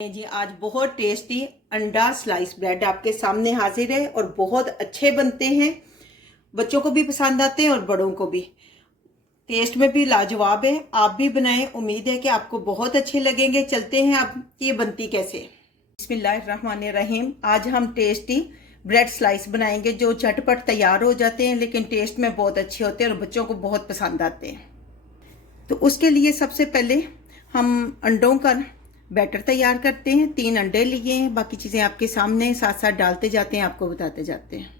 जी आज बहुत टेस्टी अंडा स्लाइस ब्रेड आपके सामने हाजिर है और बहुत अच्छे बनते हैं। बच्चों को भी पसंद आते हैं और बड़ों को भी। टेस्ट में भी लाजवाब है। आप भी बनाएं, उम्मीद है कि आपको बहुत अच्छे लगेंगे। चलते हैं अब ये बनती कैसे। बिस्मिल्लाहिर्रहमानिर्रहीम। आज हम टेस्टी ब्रेड स्लाइस बनाएंगे जो झटपट तैयार हो जाते हैं, लेकिन टेस्ट में बहुत अच्छे होते हैं और बच्चों को बहुत पसंद आते हैं। तो उसके लिए सबसे पहले हम अंडों का बैटर तैयार करते हैं। 3 अंडे लिए हैं, बाकी चीज़ें आपके सामने साथ साथ डालते जाते हैं, आपको बताते जाते हैं।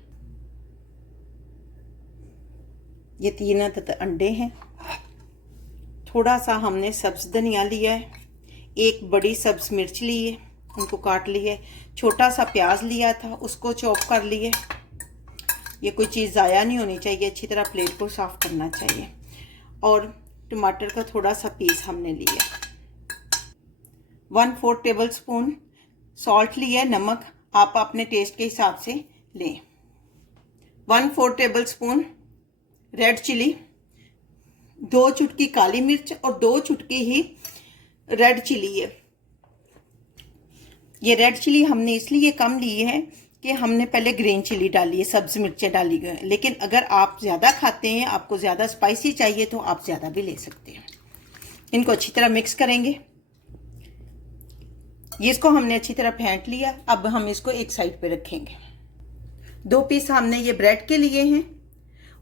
ये 3 अंडे हैं। थोड़ा सा हमने सब्ज धनिया लिया है, 1 बड़ी सब्ज मिर्च ली है, उनको काट लिया है। छोटा सा प्याज लिया था, उसको चॉप कर लिए। ये कोई चीज़ ज़ाया नहीं होनी चाहिए, अच्छी तरह प्लेट को साफ करना चाहिए। और टमाटर का थोड़ा सा पीस हमने लिया। 1/4 टेबल स्पून सॉल्ट लिया, नमक आप अपने टेस्ट के हिसाब से लें। 1/4 टेबल स्पून रेड चिली, 2 चुटकी काली मिर्च और 2 चुटकी ही रेड चिली है। ये रेड चिली हमने इसलिए कम ली है कि हमने पहले ग्रीन चिली डाली है, सब्ज मिर्चें डाली गई। लेकिन अगर आप ज़्यादा खाते हैं, आपको ज़्यादा स्पाइसी चाहिए, तो आप ज़्यादा भी ले सकते हैं। इनको अच्छी तरह मिक्स करेंगे। ये इसको हमने अच्छी तरह फेंट लिया। अब हम इसको एक साइड पे रखेंगे। 2 पीस हमने ये ब्रेड के लिए हैं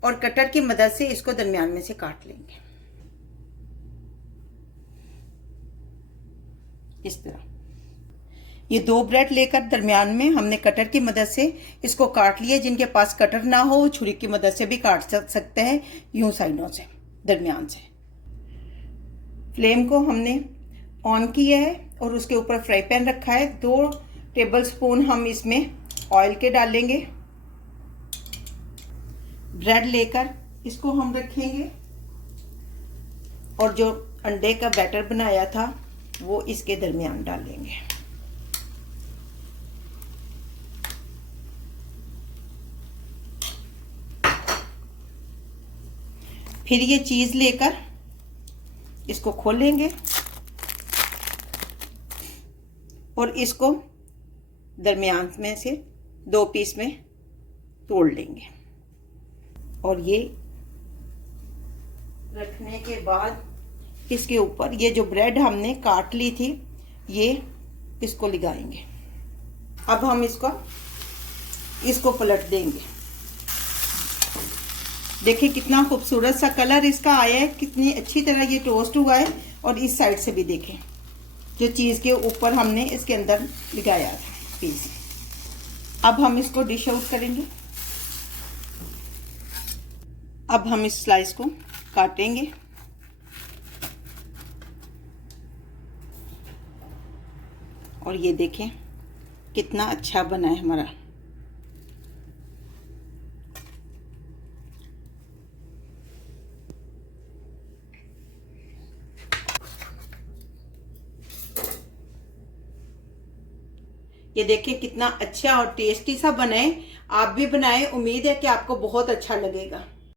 और कटर की मदद से इसको दरमियान में से काट लेंगे इस तरह। ये 2 ब्रेड लेकर दरमियान में हमने कटर की मदद से इसको काट लिया। जिनके पास कटर ना हो, छुरी की मदद से भी काट सकते हैं, यूं साइडों से दरमियान से। फ्लेम को हमने ऑन किया है और उसके ऊपर फ्राई पैन रखा है। 2 टेबल स्पून हम इसमें ऑयल के डालेंगे। ब्रेड लेकर इसको हम रखेंगे और जो अंडे का बैटर बनाया था वो इसके दरमियान डालेंगे। फिर ये चीज लेकर इसको खोलेंगे और इसको दरमियान में से 2 पीस में तोड़ लेंगे। और ये रखने के बाद इसके ऊपर ये जो ब्रेड हमने काट ली थी, ये इसको लगाएंगे। अब हम इसको पलट देंगे। देखिए कितना खूबसूरत सा कलर इसका आया है, कितनी अच्छी तरह ये टोस्ट हुआ है। और इस साइड से भी देखें, जो चीज़ के ऊपर हमने इसके अंदर लगाया था पीस। अब हम इसको डिश आउट करेंगे। अब हम इस स्लाइस को काटेंगे। और ये देखें कितना अच्छा बना है हमारा। ये देखिए कितना अच्छा और टेस्टी सा बना है। आप भी बनाएं, उम्मीद है कि आपको बहुत अच्छा लगेगा।